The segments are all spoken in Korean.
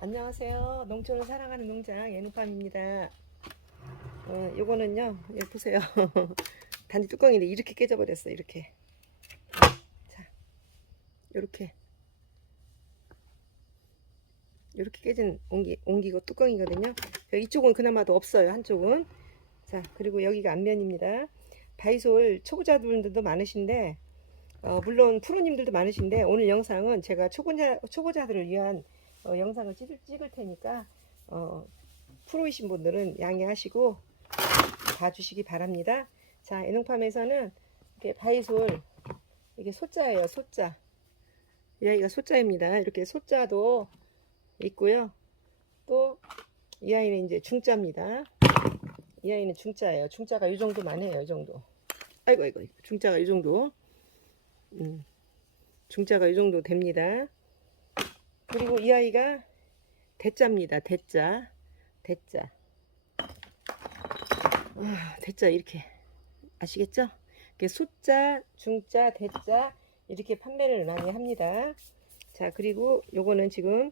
안녕하세요. 농촌을 사랑하는 농장 예누팜입니다. 요거는요, 여기 보세요. 단지 뚜껑인데 이렇게 깨져버렸어요. 이렇게. 자, 요렇게. 이렇게 깨진 옹기고 뚜껑이거든요. 이쪽은 그나마도 없어요. 한쪽은. 자, 그리고 여기가 앞면입니다. 바이솔 초보자분들도 많으신데, 물론 프로님들도 많으신데, 오늘 영상은 제가 초보자들을 위한 영상을 찍을 테니까, 프로이신 분들은 양해하시고 봐주시기 바랍니다. 자, 애농팜에서는 이렇게 바이솔, 이게 소자예요. 소자. 이 아이가 소자입니다. 이렇게 소자도 있고요. 또 이 아이는 이제 중자입니다. 이 아이는 중자예요. 중자가 이 정도만 해요. 이 정도. 아이고. 중자가 이 정도. 중자가 이 정도 됩니다. 그리고 이 아이가 대자입니다. 대자. 대자 이렇게 아시겠죠? 이렇게 소자, 중자, 대자 이렇게 판매를 많이 합니다. 자, 그리고 요거는 지금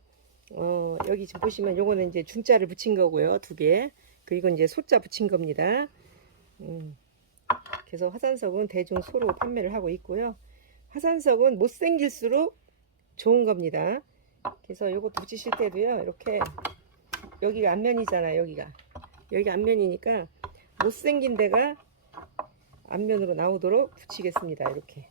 여기 지금 보시면 요거는 이제 중자를 붙인 거고요. 2개. 그리고 이제 소자 붙인 겁니다. 그래서 화산석은 대중 소로 판매를 하고 있고요. 화산석은 못생길수록 좋은 겁니다. 그래서 요거 붙이실 때도요. 이렇게 여기가 앞면이잖아요. 여기가 앞면이니까 못생긴 데가 앞면으로 나오도록 붙이겠습니다. 이렇게.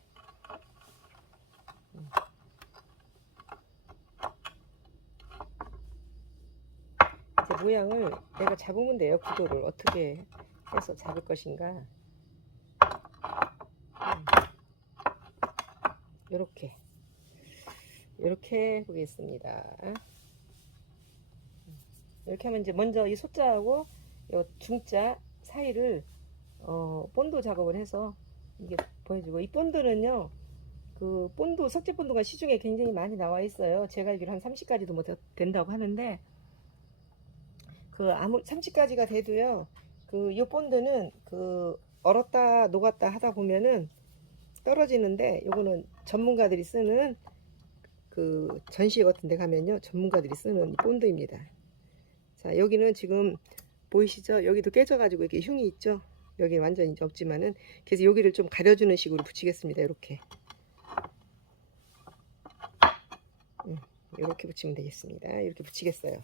이제 모양을 내가 잡으면 돼요. 구도를 어떻게 해서 잡을 것인가. 이렇게 보겠습니다. 이렇게 하면 이제 먼저 이 소자하고 이 중자 사이를 본드 작업을 해서 이게 보여주고, 이 본드는요, 그 본드 석재 본드가 시중에 굉장히 많이 나와 있어요. 제가 알기로 한 30가지도 뭐 된다고 하는데, 그 아무 30가지가 돼도요, 그 이 본드는 그 얼었다 녹았다 하다 보면은 떨어지는데, 요거는 전문가들이 쓰는 그 전시회 같은 데 가면요, 전문가들이 쓰는 이 본드입니다. 자, 여기는 지금 보이시죠? 여기도 깨져가지고 이렇게 흉이 있죠? 여기 완전히 이제 없지만은, 그래서 여기를 좀 가려주는 식으로 붙이겠습니다. 이렇게. 이렇게 붙이면 되겠습니다. 이렇게 붙이겠어요.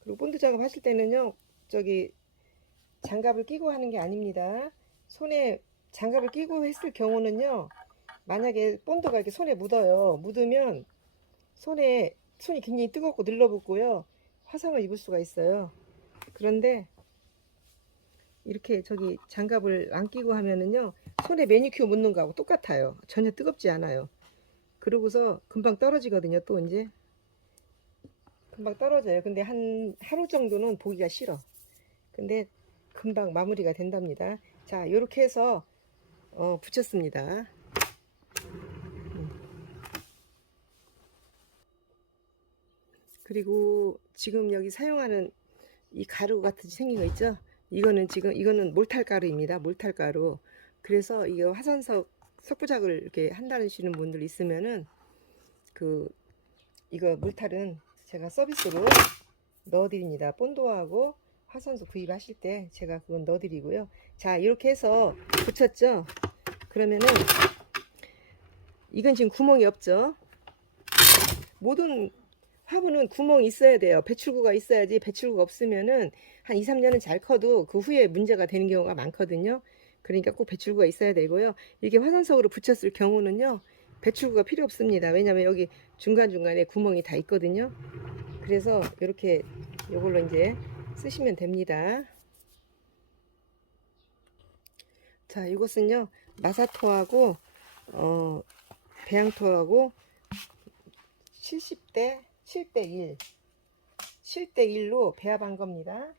그리고 본드 작업 하실 때는요, 저기 장갑을 끼고 하는 게 아닙니다. 손에 장갑을 끼고 했을 경우는요, 만약에 본드가 이렇게 손에 묻어요. 묻으면 손이 굉장히 뜨겁고 늘러붙고요, 화상을 입을 수가 있어요. 그런데 이렇게 저기 장갑을 안 끼고 하면은요, 손에 매니큐어 묻는 거하고 똑같아요. 전혀 뜨겁지 않아요. 그러고서 금방 떨어지거든요. 또 이제 금방 떨어져요. 근데 한 하루 정도는 보기가 싫어. 근데 금방 마무리가 된답니다. 자, 이렇게 해서 붙였습니다. 그리고 지금 여기 사용하는 이 가루 같은 생긴 거 있죠? 이거는 몰탈가루입니다. 몰탈가루. 그래서 이거 화산석 석부작을 이렇게 한다시는 분들 있으면은 그 이거 몰탈은 제가 서비스로 넣어드립니다. 본도하고 화산석 구입하실 때 제가 그건 넣어드리고요. 자, 이렇게 해서 붙였죠? 그러면은 이건 지금 구멍이 없죠? 모든 화분은 구멍이 있어야 돼요. 배출구가 있어야지. 배출구가 없으면은 한 2, 3년은 잘 커도 그 후에 문제가 되는 경우가 많거든요. 그러니까 꼭 배출구가 있어야 되고요. 이게 화산석으로 붙였을 경우는요, 배출구가 필요 없습니다. 왜냐면 여기 중간중간에 구멍이 다 있거든요. 그래서 이렇게 이걸로 이제 쓰시면 됩니다. 자, 이것은요, 마사토하고 배양토하고 70대 7대1 7대1로 배합한 겁니다.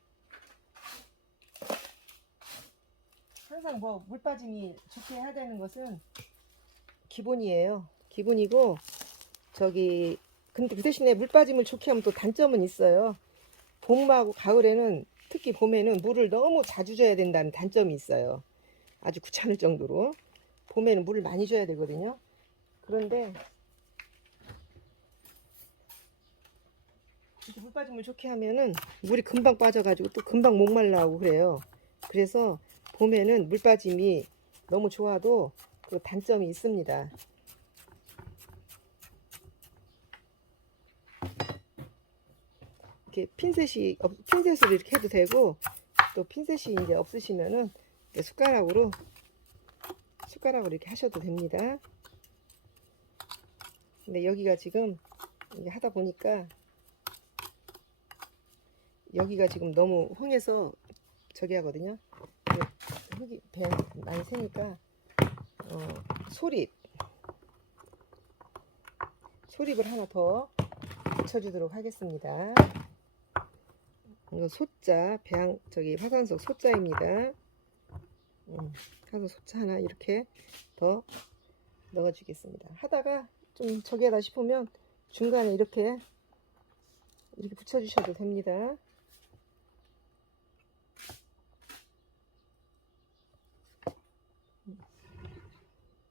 항상 뭐 물 빠짐이 좋게 해야 되는 것은 기본이에요. 기본이고, 저기 근데 그 대신에 물 빠짐을 좋게 하면 또 단점은 있어요. 봄하고 가을에는, 특히 봄에는 물을 너무 자주 줘야 된다는 단점이 있어요. 아주 귀찮을 정도로. 봄에는 물을 많이 줘야 되거든요. 그런데 이렇게 물 빠짐을 좋게 하면은 물이 금방 빠져가지고 또 금방 목말라하고 그래요. 그래서 봄에는 물 빠짐이 너무 좋아도 그 단점이 있습니다. 이렇게 핀셋으로 이렇게 해도 되고, 또 핀셋이 이제 없으시면은 숟가락으로 이렇게 하셔도 됩니다. 근데 여기가 지금 이게 하다 보니까 여기가 지금 너무 홍해서 저기 하거든요. 흙이 배양 많이 새니까 소립을 하나 더 붙여주도록 하겠습니다. 이거 소자 배양 저기 화산석 소자입니다. 화산석 소자 하나 이렇게 더 넣어주겠습니다. 하다가 좀 저기 하다 싶으면 중간에 이렇게 붙여주셔도 됩니다.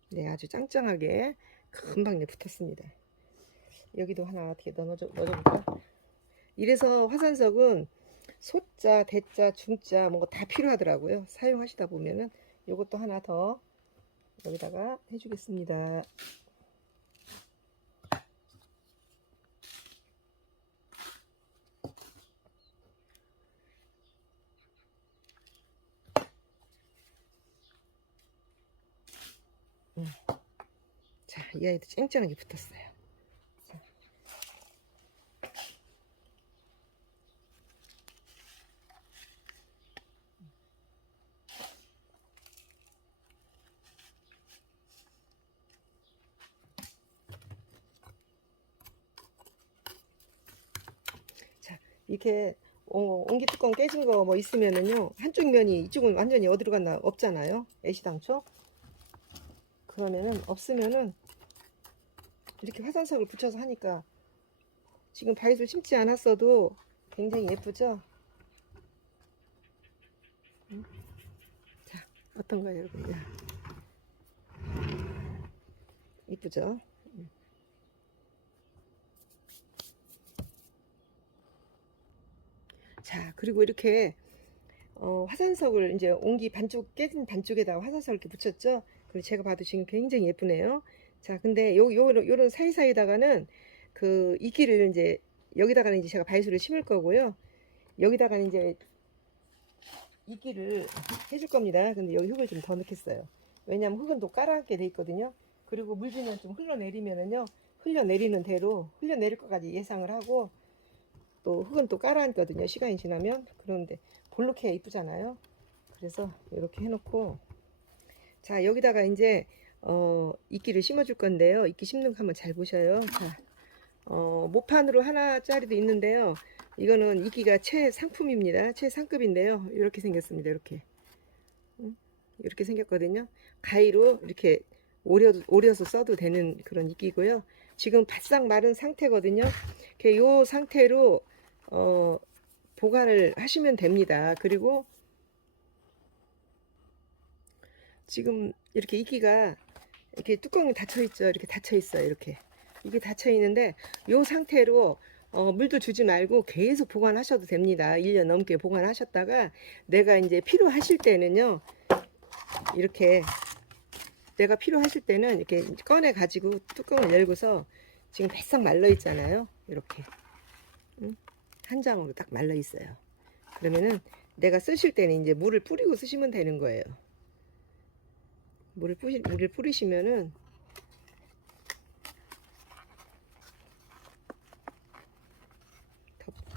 네, 아주 짱짱하게 금방 붙었습니다. 여기도 하나 어떻게 넣어볼까? 이래서 화산석은 소자, 대자, 중자 뭐 다 필요하더라고요. 사용하시다 보면은 요것도 하나 더 여기다가 해주겠습니다. 자, 이 아이도 쨍쨍하게 붙었어요. 자, 이렇게 옹기 뚜껑 깨진 거 뭐 있으면은요, 한쪽 면이 이쪽은 완전히 어디로 갔나 없잖아요. 애시당초. 그러면은 없으면은 이렇게 화산석을 붙여서 하니까 지금 바위를 심지 않았어도 굉장히 예쁘죠? 자, 어떤가요, 여러분? 야, 이쁘죠? 자, 그리고 이렇게 화산석을 이제 옹기 반쪽 깨진 반쪽에다가 화산석을 이렇게 붙였죠. 그리고 제가 봐도 지금 굉장히 예쁘네요. 자, 근데 요런 사이사이다가는 그 이끼를 이제 여기다가는 이제 제가 바위수를 심을 거고요. 여기다가는 이제 이끼를 해줄 겁니다. 근데 여기 흙을 좀 더 넣겠어요. 왜냐면 흙은 또 깔아앉게 돼 있거든요. 그리고 물 주면 좀 흘러내리면은요, 흘러내리는 대로 흘러내릴 것까지 예상을 하고, 또 흙은 또 깔아앉거든요. 시간이 지나면. 그런데 볼록해야 이쁘잖아요. 그래서 이렇게 해놓고, 자, 여기다가 이제 이끼를 심어줄 건데요. 이끼 심는 거 한번 잘 보셔요. 자, 모판으로 하나짜리도 있는데요. 이거는 이끼가 최상품입니다. 최상급인데요. 이렇게 생겼습니다. 이렇게 이렇게 생겼거든요. 가위로 이렇게 오려서 써도 되는 그런 이끼고요. 지금 바싹 마른 상태거든요. 이 상태로 보관을 하시면 됩니다. 그리고 지금 이렇게 이끼가 이렇게 뚜껑이 닫혀 있죠. 이렇게 닫혀 있어요. 이렇게 이게 닫혀 있는데 이 상태로 물도 주지 말고 계속 보관하셔도 됩니다. 1년 넘게 보관하셨다가 내가 이제 필요하실 때는요, 이렇게 내가 필요하실 때는 이렇게 꺼내 가지고 뚜껑을 열고서, 지금 바싹 말라 있잖아요. 이렇게 한 장으로 딱 말라 있어요. 그러면은 내가 쓰실 때는 이제 물을 뿌리고 쓰시면 되는 거예요. 물을 뿌리시면은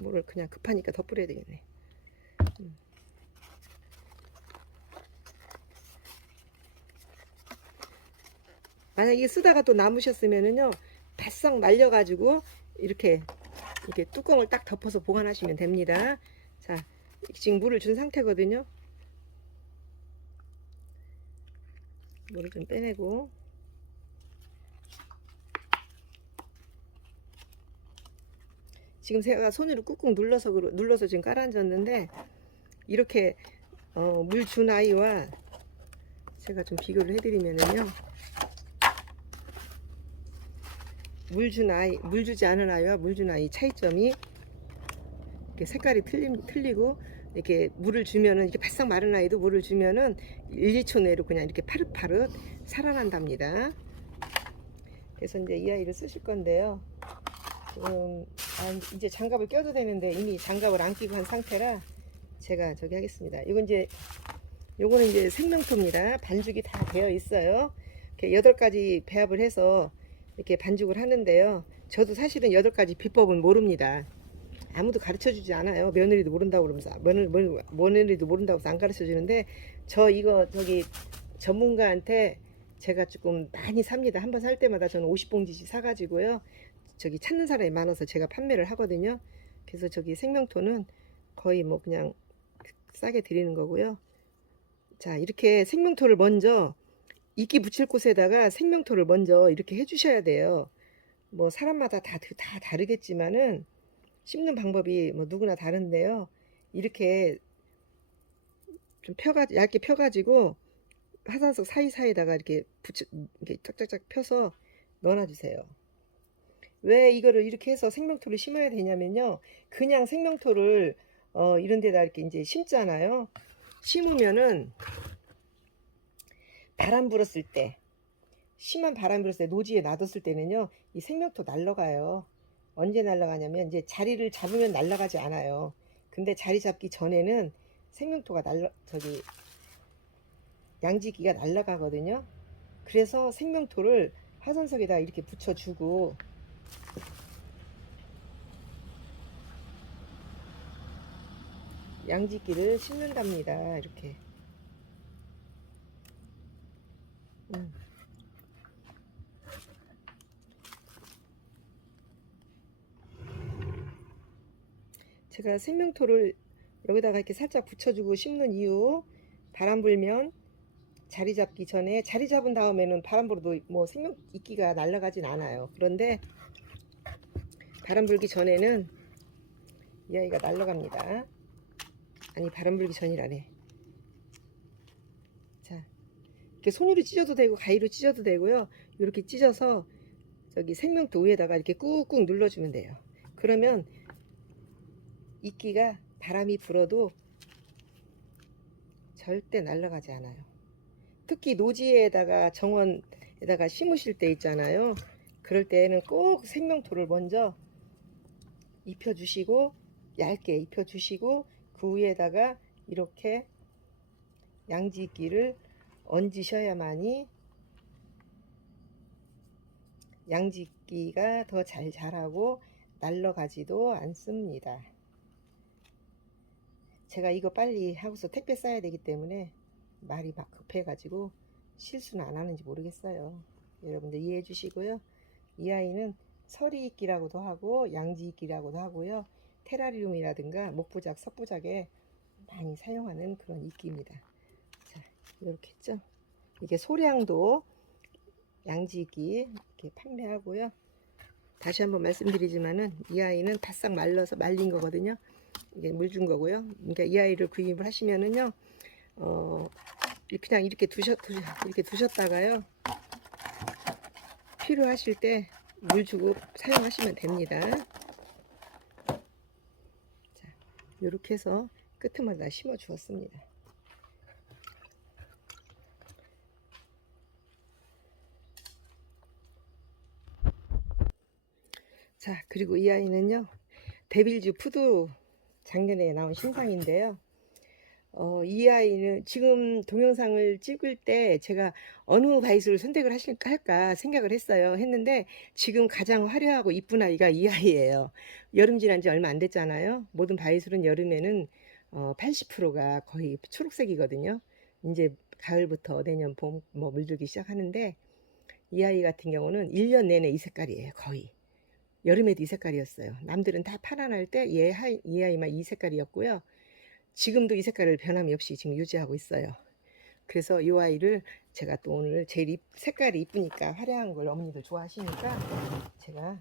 물을 그냥 급하니까 더 뿌려야 되겠네. 만약에 쓰다가 또 남으셨으면은요, 바싹 말려가지고 이렇게 뚜껑을 딱 덮어서 보관하시면 됩니다. 자, 지금 물을 준 상태거든요. 물을 좀 빼내고, 지금 제가 손으로 꾹꾹 눌러서 지금 깔아앉았는데, 이렇게 물 준 아이와 제가 좀 비교를 해드리면은요, 물 주지 않은 아이와 물 준 아이 차이점이 이렇게 색깔이 틀리고, 이렇게 물을 주면은 이렇게 바싹 마른 아이도 물을 주면은 1, 2초 내로 그냥 이렇게 파릇파릇 살아난답니다. 그래서 이제 이 아이를 쓰실 건데요. 이제 장갑을 껴도 되는데 이미 장갑을 안 끼고 한 상태라 제가 저기 하겠습니다. 요거는 이제 생명토입니다. 반죽이 다 되어 있어요. 이렇게 8가지 배합을 해서 이렇게 반죽을 하는데요. 저도 사실은 8가지 비법은 모릅니다. 아무도 가르쳐 주지 않아요. 며느리도 모른다고 그러면서 며느리도 모른다고 해서 안 가르쳐 주는데, 이거 저기 전문가한테 제가 조금 많이 삽니다. 한번 살 때마다 저는 50봉지씩 사가지고요. 저기 찾는 사람이 많아서 제가 판매를 하거든요. 그래서 저기 생명토는 거의 뭐 그냥 싸게 드리는 거고요. 자, 이렇게 생명토를 먼저 이끼 붙일 곳에다가 생명토를 먼저 이렇게 해주셔야 돼요. 뭐 사람마다 다 다르겠지만은 씹는 방법이 뭐 누구나 다른데요. 이렇게 좀 얇게 펴가지고 화산석 사이사이에다가 이렇게 이렇게 쫙쫙쫙 펴서 넣어놔주세요. 왜 이거를 이렇게 해서 생명토를 심어야 되냐면요. 그냥 생명토를 이런 데다 이렇게 이제 심잖아요. 심으면은 바람 불었을 때, 심한 바람 불었을 때 노지에 놔뒀을 때는요, 이 생명토 날아가요. 언제 날아가냐면 이제 자리를 잡으면 날아가지 않아요. 근데 자리 잡기 전에는 생명토가 양지기가 날아가거든요. 그래서 생명토를 화산석에다 이렇게 붙여주고, 양지기를 심는답니다. 이렇게. 제가 생명토를 여기다가 이렇게 살짝 붙여주고 심는 이유, 바람 불면 자리 잡기 전에, 자리 잡은 다음에는 바람 불어도 뭐 생명 이끼가 날아가진 않아요. 그런데 바람 불기 전에는 이 아이가 날아갑니다. 아니, 바람 불기 전이라네. 자, 이렇게 손으로 찢어도 되고 가위로 찢어도 되고요. 이렇게 찢어서 저기 생명토 위에다가 이렇게 꾹꾹 눌러주면 돼요. 그러면 이끼가 바람이 불어도 절대 날아가지 않아요. 특히 노지에다가 정원에다가 심으실 때 있잖아요. 그럴 때는 꼭 생명토를 먼저 입혀주시고, 얇게 입혀주시고, 그 위에다가 이렇게 양지기를 얹으셔야만이 양지기가 더 잘 자라고 날아가지도 않습니다. 제가 이거 빨리 하고서 택배 싸야 되기 때문에 말이 막 급해가지고 실수는 안 하는지 모르겠어요. 여러분들 이해해 주시고요. 이 아이는 서리이끼라고도 하고 양지이끼라고도 하고요. 테라리움이라든가 목부작, 석부작에 많이 사용하는 그런 이끼입니다. 자, 이렇게 했죠. 이게 소량도 양지이끼 이렇게 판매하고요. 다시 한번 말씀드리지만은 이 아이는 바싹 말린 거거든요. 이게 물 준 거고요. 그러니까 이 아이를 구입을 하시면은요, 그냥 이렇게 두셨다가요, 필요하실 때 물 주고 사용하시면 됩니다. 자, 이렇게 해서 끄트마다 심어 주었습니다. 자, 그리고 이 아이는요, 데빌즈 푸드 작년에 나온 신상인데요. 이 아이는 지금 동영상을 찍을 때 제가 어느 바이스를 선택을 할까 생각을 했는데 지금 가장 화려하고 이쁜 아이가 이 아이예요. 여름 지난 지 얼마 안 됐잖아요. 모든 바이술은 여름에는 80%가 거의 초록색이거든요. 이제 가을부터 내년 봄 뭐 물들기 시작하는데, 이 아이 같은 경우는 1년 내내 이 색깔이에요. 거의 여름에도 이 색깔이었어요. 남들은 다 파란할 때 이 아이만 이 색깔이었고요. 지금도 이 색깔을 변함이 없이 지금 유지하고 있어요. 그래서 이 아이를 제가 또 오늘 제일 색깔이 이쁘니까, 화려한 걸 어머니들 좋아하시니까 제가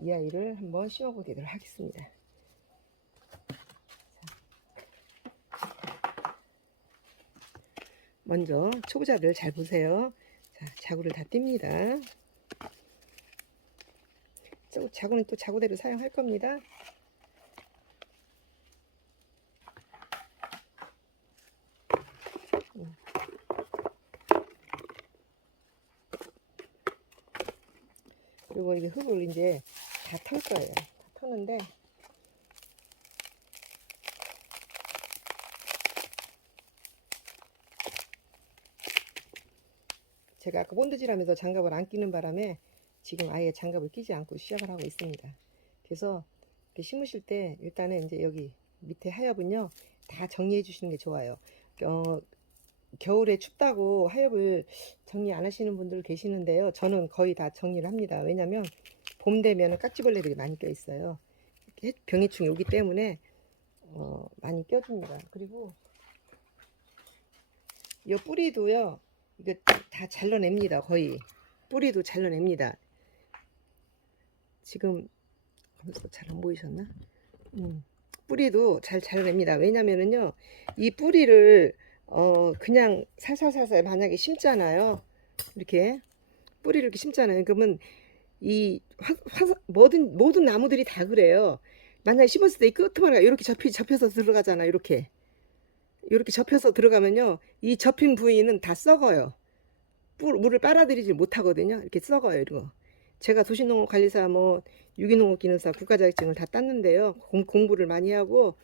이 아이를 한번 심어보도록 하겠습니다. 먼저 초보자들 잘 보세요. 자, 자구를 다 띱니다. 자구는 또 자구대로 사용할 겁니다. 그리고 이게 흙을 이제 다 털 거예요. 다 터는데 제가 아까 본드질하면서 장갑을 안 끼는 바람에 지금 아예 장갑을 끼지 않고 시작을 하고 있습니다. 그래서 이렇게 심으실 때 일단은 이제 여기 밑에 하엽은요 다 정리해 주시는 게 좋아요. 겨울에 춥다고 하엽을 정리 안 하시는 분들 계시는데요. 저는 거의 다 정리를 합니다. 왜냐면 봄 되면 깍지벌레들이 많이 껴 있어요. 병해충이 오기 때문에 많이 껴줍니다. 그리고 이 뿌리도요 이거 다 잘라냅니다. 거의 뿌리도 잘라냅니다. 지금 잘 안 보이셨나? 뿌리도 잘 잘라냅니다. 왜냐면은요 이 뿌리를 그냥 살살살살 만약에 심잖아요. 이렇게 뿌리를 이렇게 심잖아요. 그러면 이 모든 나무들이 다 그래요. 만약에 심었을 때 이 끄트머리가 이렇게 접혀서 들어가잖아. 이렇게 접혀서 들어가면요 이 접힌 부위는 다 썩어요. 물을 빨아들이지 못하거든요. 이렇게 썩어요. 이거 제가 도시농업관리사 유기농업기능사 국가자격증을 다 땄는데요. 공부를 많이 하고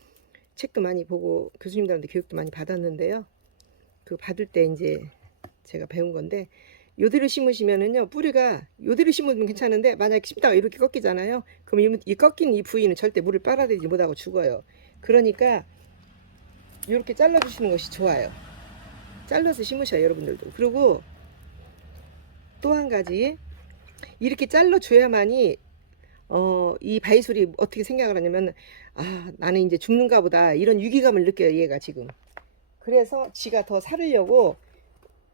책도 많이 보고 교수님들한테 교육도 많이 받았는데요. 그 받을 때 이제 제가 배운 건데 요대로 심으시면은요 뿌리가 요대로 심으면 괜찮은데 만약에 심다가 이렇게 꺾이잖아요. 그럼 이 꺾인 이 부위는 절대 물을 빨아들이지 못하고 죽어요. 그러니까 이렇게 잘라 주시는 것이 좋아요. 잘라서 심으셔요 여러분들도. 그리고 또 한 가지 이렇게 잘라 줘야만이 이 바이솔이 어떻게 생각을 하냐면 아 나는 이제 죽는가 보다 이런 위기감을 느껴요 얘가 지금. 그래서 지가 더 살으려고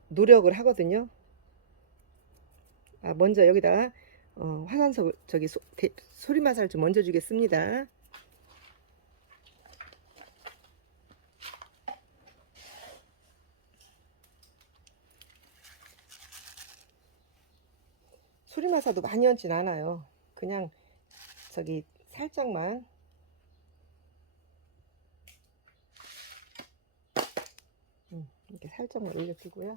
노력을 하거든요. 먼저 여기다가 화산석 저기 소리마사를 좀 얹어 주겠습니다. 소리마사도 많이 얹진 않아요. 그냥 저기 살짝만 이렇게 살짝만 올려주고요.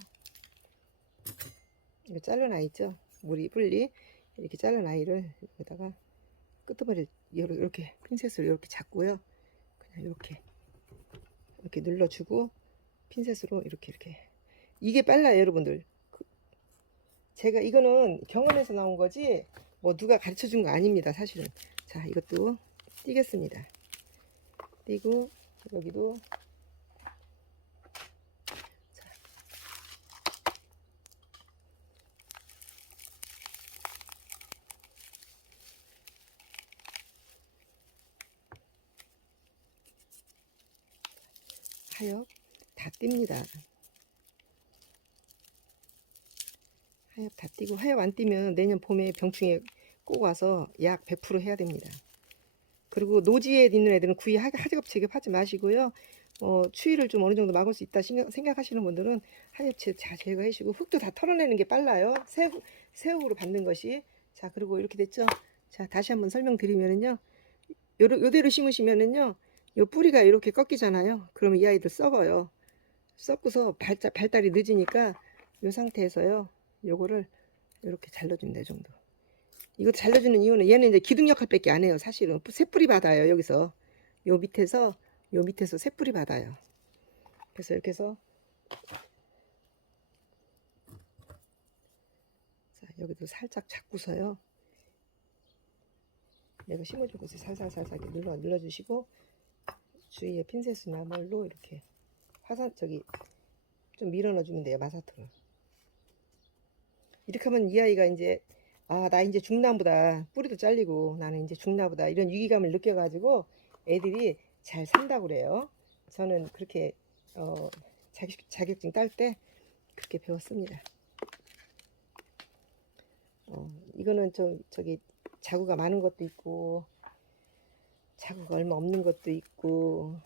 이거 잘라놔 있죠? 물이 분리 이렇게 잘라놔 이를 여기다가 끄트머리 이렇게 핀셋으로 이렇게 잡고요. 그냥 이렇게 눌러주고 핀셋으로 이렇게 이게 빨라요 여러분들. 제가 이거는 경험에서 나온 거지 누가 가르쳐 준 거 아닙니다 사실은. 자 이것도 띄겠습니다. 띄고 여기도 하엽 다 띱니다. 하엽 다 띄고 하엽 안 띄면 내년 봄에 병충해 꼭 와서 약 100% 해야 됩니다. 그리고 노지에 있는 애들은 구이 하지급제급하지 마시고요. 추위를 좀 어느 정도 막을 수 있다 생각하시는 분들은 하엽채 잘 제거하시고 흙도 다 털어내는 게 빨라요. 새우로 받는 것이. 자 그리고 이렇게 됐죠. 자 다시 한번 설명드리면은요. 요대로 심으시면은요. 요 뿌리가 이렇게 꺾이잖아요. 그러면 이 아이들 썩어요. 썩고서 발달이 늦으니까 요 상태에서요. 요거를 이렇게 잘라준다 이 정도. 이거 잘라주는 이유는 얘는 이제 기둥 역할밖에 안 해요. 사실은 새뿌리 받아요. 여기서 요 밑에서 새뿌리 받아요. 그래서 이렇게 해서 자, 여기도 살짝 잡고서요. 내가 심어줄 곳에 살살살살 이렇게 눌러주시고 주위에 핀셋이나 뭘로 이렇게 좀 밀어넣어주면 돼요. 마사토로. 이렇게 하면 이 아이가 이제 나 이제 죽나보다 뿌리도 잘리고 나는 이제 죽나보다 이런 위기감을 느껴가지고 애들이 잘 산다고 그래요. 저는 그렇게 자격증 딸 때 그렇게 배웠습니다. 이거는 저기 자구가 많은 것도 있고 자구가 얼마 없는 것도 있고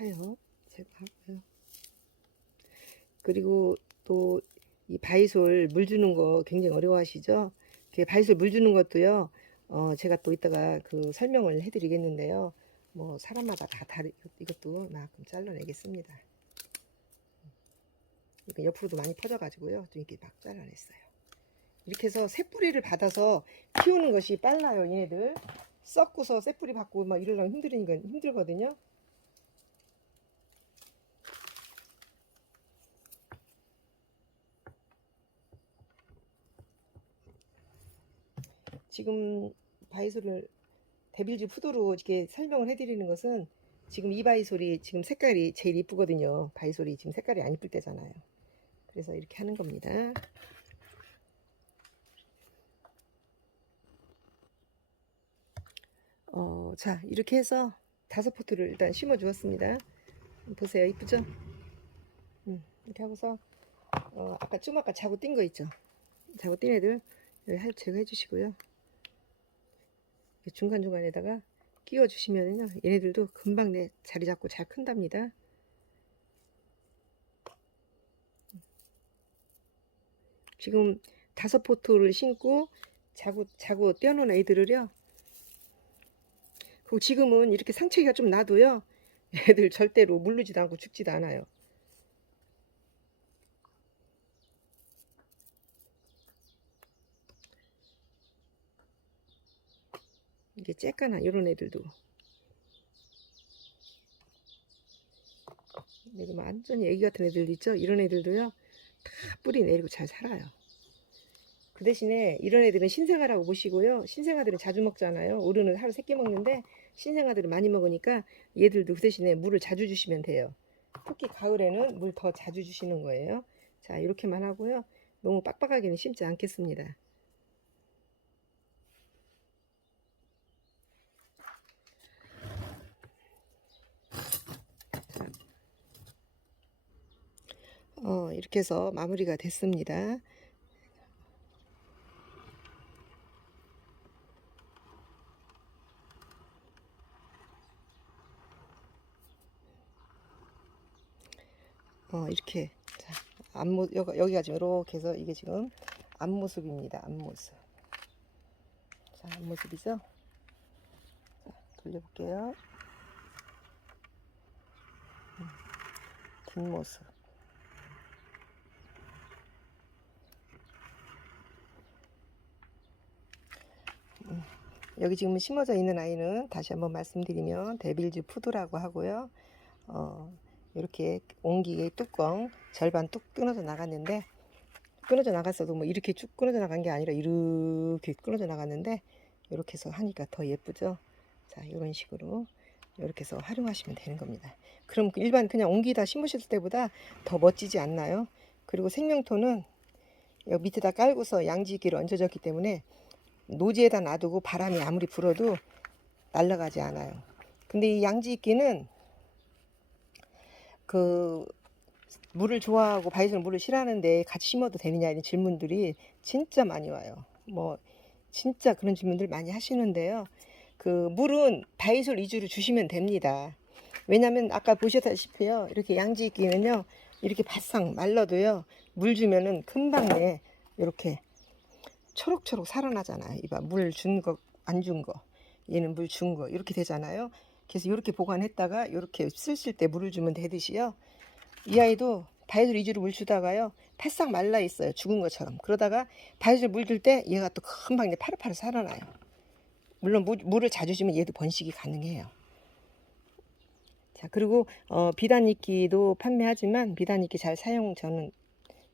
타요. 제거하고요. 그리고 또 이 바이솔 물 주는 거 굉장히 어려워하시죠? 바이솔 물 주는 것도요. 제가 또 이따가 그 설명을 해드리겠는데요. 뭐 사람마다 다 다르. 이것도 이만큼 잘라내겠습니다. 이거 옆으로도 많이 퍼져가지고요. 좀 이렇게 막 잘라냈어요. 이렇게 해서 새뿌리를 받아서 키우는 것이 빨라요. 얘네들 썩고서 새뿌리 받고 막 이러려면 힘들거든요. 지금 바이솔을 데빌지 푸드로 이렇게 설명을 해드리는 것은 지금 이 바이솔이 지금 색깔이 제일 이쁘거든요. 바이솔이 지금 색깔이 안 이쁠 때잖아요. 그래서 이렇게 하는 겁니다. 자, 이렇게 해서 5포트를 일단 심어 주었습니다. 보세요. 이쁘죠? 이렇게 하고서 아까 자고 뛴 거 있죠? 자고 뛴 애들 여기 제거해 주시고요. 중간중간에다가 끼워 주시면은요, 얘네들도 금방 자리 잡고 잘 큰답니다. 지금 5포트를 심고 자고 떼어놓은 애들을요, 그리고 지금은 이렇게 상체가 좀 나도요, 애들 절대로 물르지도 않고 죽지도 않아요. 이게 쬐까나 이런 애들도 내가 완전히 애기 같은 애들 있죠? 이런 애들도요, 다 뿌리 내리고 잘 살아요. 그 대신에 이런 애들은 신생아라고 보시고요. 신생아들은 자주 먹잖아요. 어른은 하루 3끼 먹는데 신생아들은 많이 먹으니까 얘들도 그 대신에 물을 자주 주시면 돼요. 특히 가을에는 물 더 자주 주시는 거예요. 자, 이렇게만 하고요. 너무 빡빡하게는 심지 않겠습니다. 이렇게 해서 마무리가 됐습니다. 이렇게 자, 여기가 지금 이렇게 해서 이게 지금 앞모습입니다. 앞모습. 자, 앞모습이죠? 자, 돌려볼게요. 뒷모습. 여기 지금 심어져 있는 아이는 다시 한번 말씀드리면 데빌즈 푸드라고 하고요. 이렇게 옹기의 뚜껑 절반 뚝 끊어져 나갔는데, 끊어져 나갔어도 뭐 이렇게 쭉 끊어져 나간 게 아니라 이렇게 끊어져 나갔는데, 이렇게 해서 하니까 더 예쁘죠. 자, 이런 식으로 이렇게 해서 활용하시면 되는 겁니다. 그럼 일반 그냥 옹기다 심으실 때보다 더 멋지지 않나요? 그리고 생명토는 여기 밑에다 깔고서 양지기를 얹어졌기 때문에 노지에다 놔두고 바람이 아무리 불어도 날아가지 않아요. 근데 이 양지기는 그 물을 좋아하고 바이솔 물을 싫어하는데 같이 심어도 되느냐 이런 질문들이 진짜 많이 와요. 뭐 진짜 그런 질문들 많이 하시는데요. 그 물은 바이솔 위주로 주시면 됩니다. 왜냐면 아까 보셨다시피요, 이렇게 양지기는요 이렇게 바싹 말라도요 물 주면은 금방 이렇게 초록초록 살아나잖아요. 이봐, 물 준 거 안 준 거, 얘는 물 준 거 이렇게 되잖아요. 그래서 이렇게 보관했다가 이렇게 쓰실 때 물을 주면 되듯이요, 이 아이도 바이솔 위주로 물 주다가요 바싹 말라 있어요, 죽은 것처럼. 그러다가 바이솔 물 줄 때 얘가 또 금방 이제 파릇파릇 살아나요. 물론 물을 자주 주면 얘도 번식이 가능해요. 자, 그리고 비단이끼도 판매하지만 비단이끼 잘 사용 저는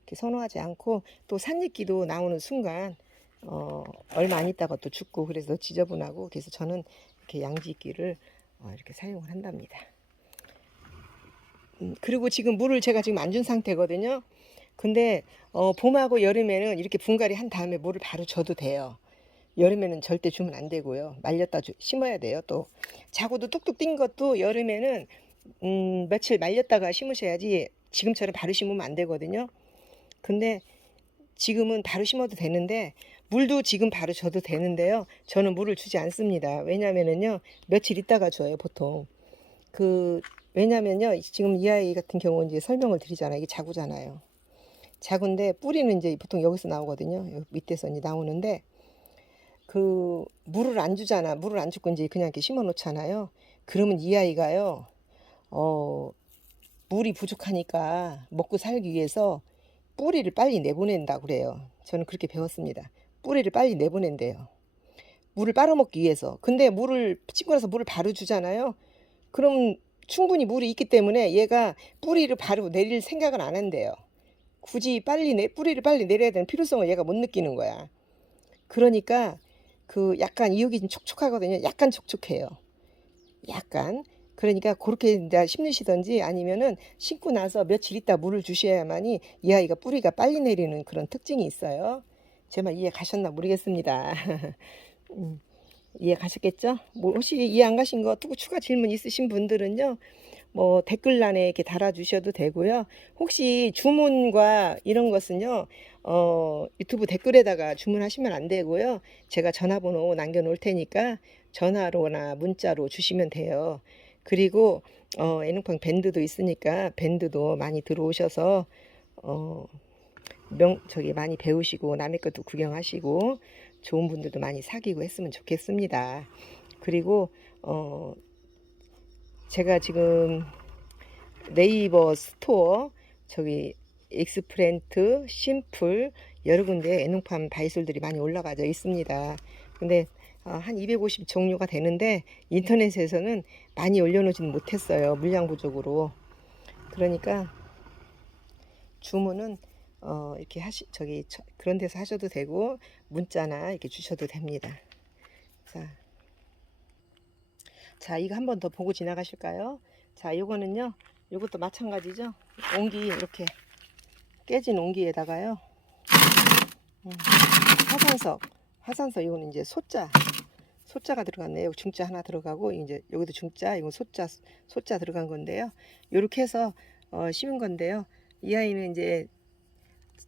이렇게 선호하지 않고, 또 산이끼도 나오는 순간 얼마 안 있다가 또 죽고 그래서 지저분하고, 그래서 저는 이렇게 양지이끼를 이렇게 사용을 한답니다. 그리고 지금 물을 제가 지금 안 준 상태거든요. 근데 봄하고 여름에는 이렇게 분갈이 한 다음에 물을 바로 줘도 돼요. 여름에는 절대 주면 안 되고요. 말렸다 심어야 돼요. 또 자고도 뚝뚝 뛴 것도 여름에는 며칠 말렸다가 심으셔야지, 지금처럼 바로 심으면 안 되거든요. 근데 지금은 바로 심어도 되는데 물도 지금 바로 줘도 되는데요. 저는 물을 주지 않습니다. 왜냐면은요 며칠 있다가 줘요. 보통 그 왜냐면요, 지금 이 아이 같은 경우는 이제 설명을 드리잖아요. 이게 자구잖아요. 자구인데 뿌리는 이제 보통 여기서 나오거든요. 여기 밑에서 이제 나오는데 그 물을 안 주잖아. 물을 안 주고 이제 그냥 이렇게 심어 놓잖아요. 그러면 이 아이가요, 어, 물이 부족하니까 먹고 살기 위해서 뿌리를 빨리 내보낸다고 그래요. 저는 그렇게 배웠습니다. 뿌리를 빨리 내보낸대요. 물을 빨아먹기 위해서. 근데 물을 찍고 나서 물을 바로 주잖아요. 그럼 충분히 물이 있기 때문에 얘가 뿌리를 바로 내릴 생각은 안 한대요. 굳이 뿌리를 빨리 내려야 되는 필요성을 얘가 못 느끼는 거야. 그러니까 그 약간 이육이 좀 촉촉하거든요. 약간 촉촉해요. 약간. 그러니까 그렇게 이제 심으시던지 아니면은 심고 나서 며칠 있다 물을 주셔야만이 이 아이가 뿌리가 빨리 내리는 그런 특징이 있어요. 제 말 이해 가셨나 모르겠습니다. 이해 가셨겠죠? 뭐 혹시 이해 안 가신 거 또 추가 질문 있으신 분들은요, 뭐 댓글란에 이렇게 달아주셔도 되고요. 혹시 주문과 이런 것은요, 유튜브 댓글에다가 주문하시면 안 되고요. 제가 전화번호 남겨놓을 테니까 전화로나 문자로 주시면 돼요. 그리고 애농팡 밴드도 있으니까 밴드도 많이 들어오셔서 저기 많이 배우시고 남의 것도 구경하시고 좋은 분들도 많이 사귀고 했으면 좋겠습니다. 그리고 제가 지금 네이버 스토어 저기 엑스프렌트 심플 여러 군데 애농팜 바이솔들이 많이 올라가져 있습니다. 근데 한 250 종류가 되는데 인터넷에서는 많이 올려놓지는 못했어요. 물량 부족으로. 그러니까 주문은 이렇게 그런 데서 하셔도 되고 문자나 이렇게 주셔도 됩니다. 자, 이거 한 번 더 보고 지나가실까요? 자, 요거는요, 요것도 마찬가지죠. 옹기 이렇게 깨진 옹기에다가요, 음, 화산석 이거는 이제 소자가 들어갔네요. 중자 하나 들어가고 이제 여기도 중자, 이거 소자 들어간 건데요. 요렇게 해서 심은 건데요. 이 아이는 이제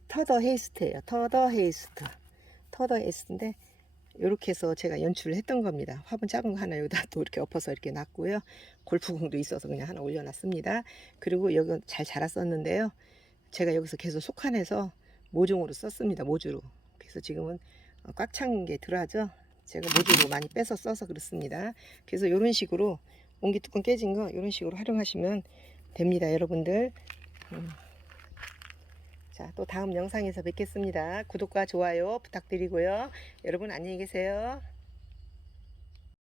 터더 헤이스트예요. 터더 헤이스트인데 이렇게 해서 제가 연출을 했던 겁니다. 화분 작은 거 하나 여기다 또 이렇게 엎어서 이렇게 놨고요. 골프공도 있어서 그냥 하나 올려놨습니다. 그리고 여기 잘 자랐었는데요. 제가 여기서 계속 속한해서 모종으로 썼습니다. 모주로. 그래서 지금은 꽉 찬 게 들어가죠. 제가 모주로 많이 빼서 써서 그렇습니다. 그래서 이런 식으로 옹기 뚜껑 깨진 거 이런 식으로 활용하시면 됩니다. 여러분들. 자, 또 다음 영상에서 뵙겠습니다. 구독과 좋아요 부탁드리고요. 여러분 안녕히 계세요.